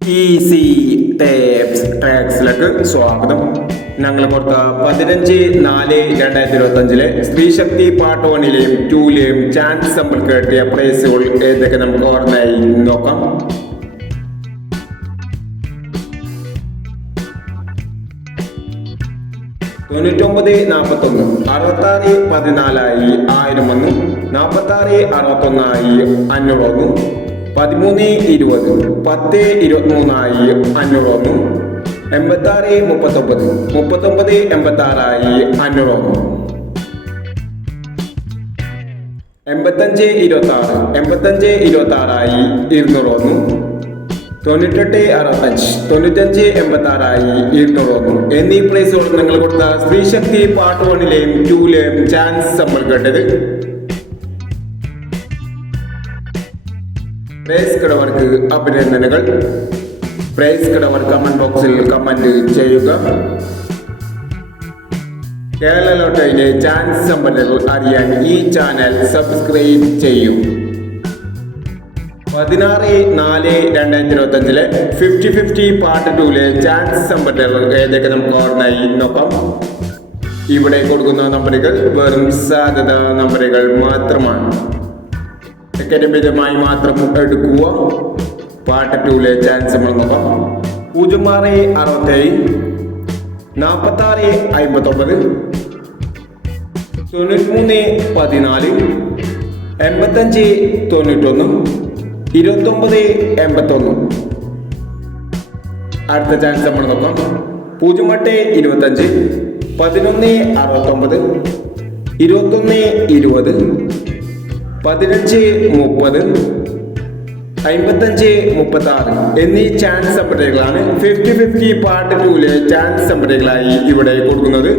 Easy tapes ട്രാക്സിലേക്ക് സ്വാഗതം. ഞങ്ങൾ കൊടുത്ത പതിനഞ്ച് നാല് രണ്ടായിരത്തി ഇരുപത്തി അഞ്ചിലെ സ്ത്രീശക്തി പാർട്ട് വണ്ണിലെയും ടൂലെയും ചാൻസ് നമ്മൾ കേട്ടിയ പ്രൈസുകൾ ഏതൊക്കെ നമുക്ക് ഓർമ്മയായി നോക്കാം. തൊണ്ണൂറ്റൊമ്പത് നാൽപ്പത്തൊന്ന് അറുപത്താറ് പതിനാലായി ആയിരം വന്നു നാൽപ്പത്താറ് അറുപത്തൊന്നായി വന്നു. പതിമൂന്ന് ഇരുപത് പത്ത് ഇരുപത്തിമൂന്നായി അഞ്ഞൂറ് വന്നു എൺപത്താറ് മുപ്പത്തൊമ്പത് മുപ്പത്തൊമ്പത് എൺപത്താറായി അഞ്ഞൂറ് വന്നു എൺപത്തഞ്ച് ഇരുപത്തി ആറ് എൺപത്തഞ്ച് ഇരുപത്തി ആറായി ഇരുന്നൂറ് ഒന്ന് തൊണ്ണൂറ്റെട്ട് അറുപത്തഞ്ച് തൊണ്ണൂറ്റഞ്ച് എൺപത്തി ആറായി ഇരുന്നൂറ് ഒന്ന് എന്നീ പ്ലേസുകൾ നിങ്ങൾ കൊടുത്ത സ്ത്രീശക്തി പാർട്ട് വണ്ണിലെയും ടൂലെയും ചാൻസ് നമ്മൾ കേട്ടത് പ്രേസ് കടവർക്ക് അഭിനന്ദനങ്ങൾ. പ്രൈസ് കടവർ കമന്റ് ബോക്സിൽ കമന്റ് ചെയ്യുക. കേരള ലോട്ടറിയിലെ ചാൻസ് സമ്പന്നകൾ അറിയാൻ ഈ ചാനൽ സബ്സ്ക്രൈബ് ചെയ്യൂ. പതിനാറ് നാല് രണ്ടായിരത്തി ഇരുപത്തി അഞ്ചിലെ ഫിഫ്റ്റി ഫിഫ്റ്റി പാർട്ട് ടൂലെ ചാൻസ് സമ്പന്നകൾ ഏതൊക്കെ നമുക്ക് ഓർമ്മയായി നോക്കാം. ഇവിടെ കൊടുക്കുന്ന നമ്പറുകൾ വെറും സാധ്യത നമ്പറുകൾ മാത്രമാണ്. അക്കാഡമികമായി മാത്രം എടുക്കുക പാർട്ട് ടൂലെ ചാൻസ് നമ്മൾ നോക്കാം പൂജ്യം ആറ് അറുപത്തേഴ് നാൽപ്പത്തി ആറ് അമ്പത്തൊമ്പത് തൊണ്ണൂറ്റിമൂന്ന് പതിനാല് എൺപത്തഞ്ച് തൊണ്ണൂറ്റൊന്ന് ഇരുപത്തൊമ്പത് എൺപത്തൊന്ന്. അടുത്ത ചാൻസ് നമ്മൾ നോക്കാം പൂജ്യം എട്ട് ഇരുപത്തഞ്ച് പതിനൊന്ന് അറുപത്തൊമ്പത് ഇരുപത്തൊന്ന് ഇരുപത് പതിനഞ്ച് മുപ്പത് അമ്പത്തഞ്ച് മുപ്പത്തി ആറ് എന്നീ ചാൻസ് സമ്പറ്റുകളാണ് ഫിഫ്റ്റി ഫിഫ്റ്റി പാർട്ട് ടൂലെ ചാൻസ് സമ്പറ്റുകളായി ഇവിടെ കൊടുക്കുന്നത്.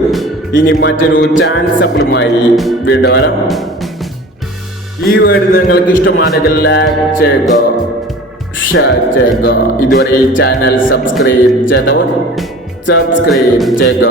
ഇനി മറ്റൊരു ചാൻസ് സപ്ലുമായി വീണ്ടും വരാം. ഈ വേർഡ് നിങ്ങൾക്ക് ഇഷ്ടമാണെങ്കിൽ ലൈക്ക് ചെയ്യുക ഷെയർ ചെയ്യുക. ഇതുവരെ ഈ ചാനൽ സബ്സ്ക്രൈബ് ചെയ്തവർ സബ്സ്ക്രൈബ് ചെയ്യുക.